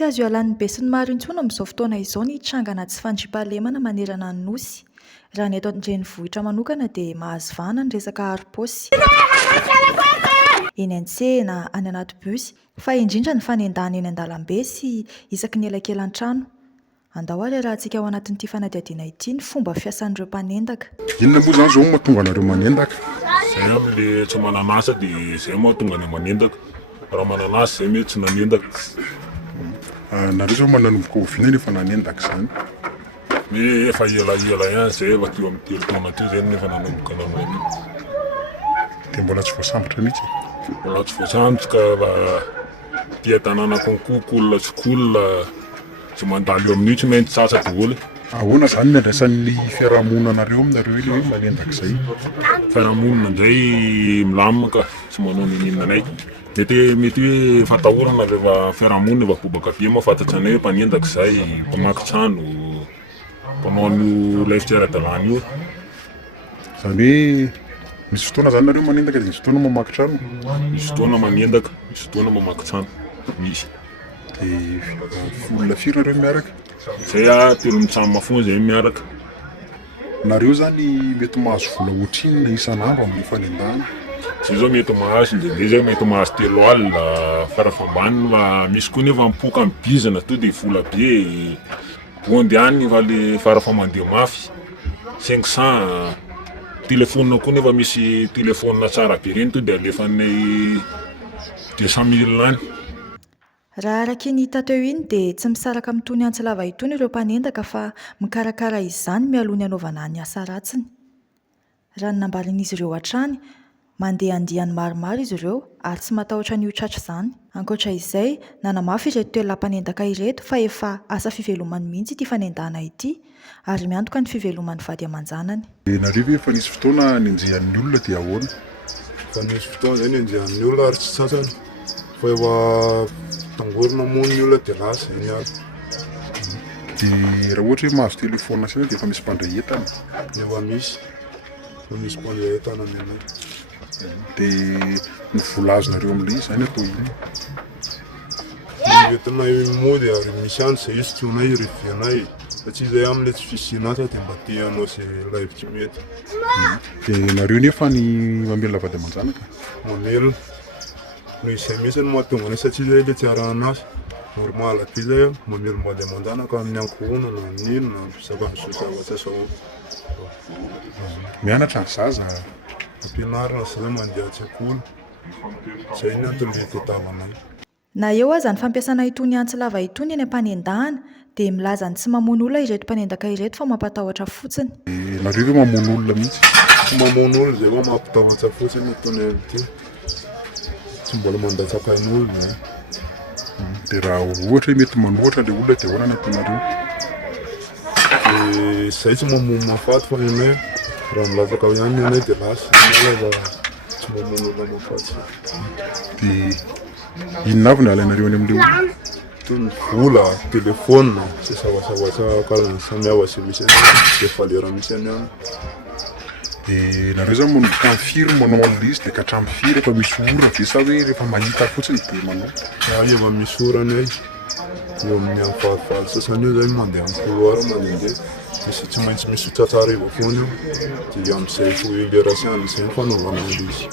Tsy azo ialan'ny be sy ny maro intsony amin'izao fotoana izao ny trangana tsy fandriam-pahalemana manerana ny nosy. Raha ny eto an-drenivohitra manokana dia mahazo vahana ny resaka arom-paosy. Eny an-tsena, any anaty bus, fa indrindra ny fanendahana eny an-dalambe sy isaky ny elakelan-trano. Andao ary rahantsika ao anatin'ity fanadihadiana ity ny fomba fiasan'ireo mpanendaka. Inona moa zany zao mahatonga anareo manendaka? Zay amin'le tsy mananasa dia zay mahatonga ny manendaka. Raha mananasa zay mety tsy nanendaka. Nareo zao manomboka oviana nefa nanendaka zany? Efa ela ihany zay efa teo amin'ny 3 taona teo zay nefa nanomboka nanao. Dia mbola tsy voasambotra mihitsy? Mbola tsy voasambotra tia tanàna konkoka olona tsikola tsy mandalo eo amin'io tsy maintsy tsatsaky vola. Ahoana zany nandraisan'ny fiarahamonina anareo aminareo ile hoe manendaka izay? Fiarahamonina indray milamina ka tsy manao ninina anay. Mety hoe fatahorana rehefa fiarahamonina efa bobaka be mahafantatra anay hoe mpanendaka izay, mpamaky trano, mpanao an'io ilay fitsera-dalàna io. Zany hoe misy fotoana zany nareo manendaka dia misy fotoana mamaky trano? Misy fotoana manendaka, misy fotoana mamaky trano, misy. Dia olona firy ireo miaraka? Zay telo mitsamba foana zay miaraka. Nareo zany mety mahazo vola ohatrinona isanandro amin'ny fanendahana? Zay zao mety mahazo, dia zay mety mahazo 3 alina farafambanina. Misy koa nefa mipoka mibizana to dia vola be. Bondy ihany fa le farafamandeha mafy 500. Telefonina koa nefa misy telefonina tsara be reny to dia alefanay 200 000 any. Raha araka ny hita teo iny dia tsy misaraka amin'itony antsy lava itony ireo mpanendaka fa mikarakara izany mialoha ny hanaovana ny asa ratsiny. Raha ny nambaran'izy ireo hatrany, mandeha andiany maromaro izy ireo ary tsy matahotra ny io-tratra izany. Ankoatra izay, nanamafy ireto toeram-panendaka ireto fa efa asa fivelomany mihitsy ity fanendahana ity ary miantoka ny fiveloman'ny vady aman-janany. Nareo ve efa nisy fotoana nenjehan'ny olona dia ahoana? Fa nisy fotoana zay nenjehan'ny olona ary tsy sasany. Fa efa tangorona moa ny olona dia lasa eny ary. Dia raha ohatra hoe mahazo telefônina sena dia efa misy mpandray entana? Efa misy mpandray entana aminay. Dia ny vola azonareo amin'ilay izany atao iny? Entina mody ary misy any zay izy tionay revianay. Satria zay amin'ilay tsy fisinasa dia mba tianao izay lavitra mety. Dia nareo nefa ny mamelona vady aman-janaka? Mamelona. Noho izay misy ny mahatonga anay satria zay ilay tsy arahanasa. Normal be zay mamelona vady aman-janaka amin'ny ankohonana, ninona, sakafo sosavatsasaho. Mianatra ny zaza? Ampianarina zay mandeha an-tsekoly. Zay ny antony tetavanay. Na eo aza ny fampiasana itony antsy lava itony eny am-panendahana dia milaza ny tsy mamono olona ireto mpanendaka ireto fa mampatahotra fotsiny. Nareo ve mamono olona mihitsy? Tsy mamono olona zay mampatahotra fotsiny itony amin'ity. Tsy mbola mandatsaka ny olona. Dia raha ohatra hoe mety manohatra ilay olona dia ahoana ny ataonareo? Zay tsy mamono mahafaty fa ianay. Raha milatsaka ihany ianay dia lasa. Tsy mamono olona mahafaty. Dia inona avy ny alainareo any amin'ilay olona? Toy ny vola, telefônina, tsy savasavatsa karazana samihafa izay misy any, efa lera misy any any. Dia nareo zany manomboka amin'ny firy manao an'ilay izy dia ka hatramin'ny firy efa misy orana ve sa hoe rehefa mahita fotsiny dia manao? Efa misy orana ay. Eo amin'ny fahafaly sasany eo zay mandeha amin'ny couloir mandeha. Misy tsy maintsy misy tratsara eo foana eo. Dia amin'izay lera sy andro izay ny fanaovana izy.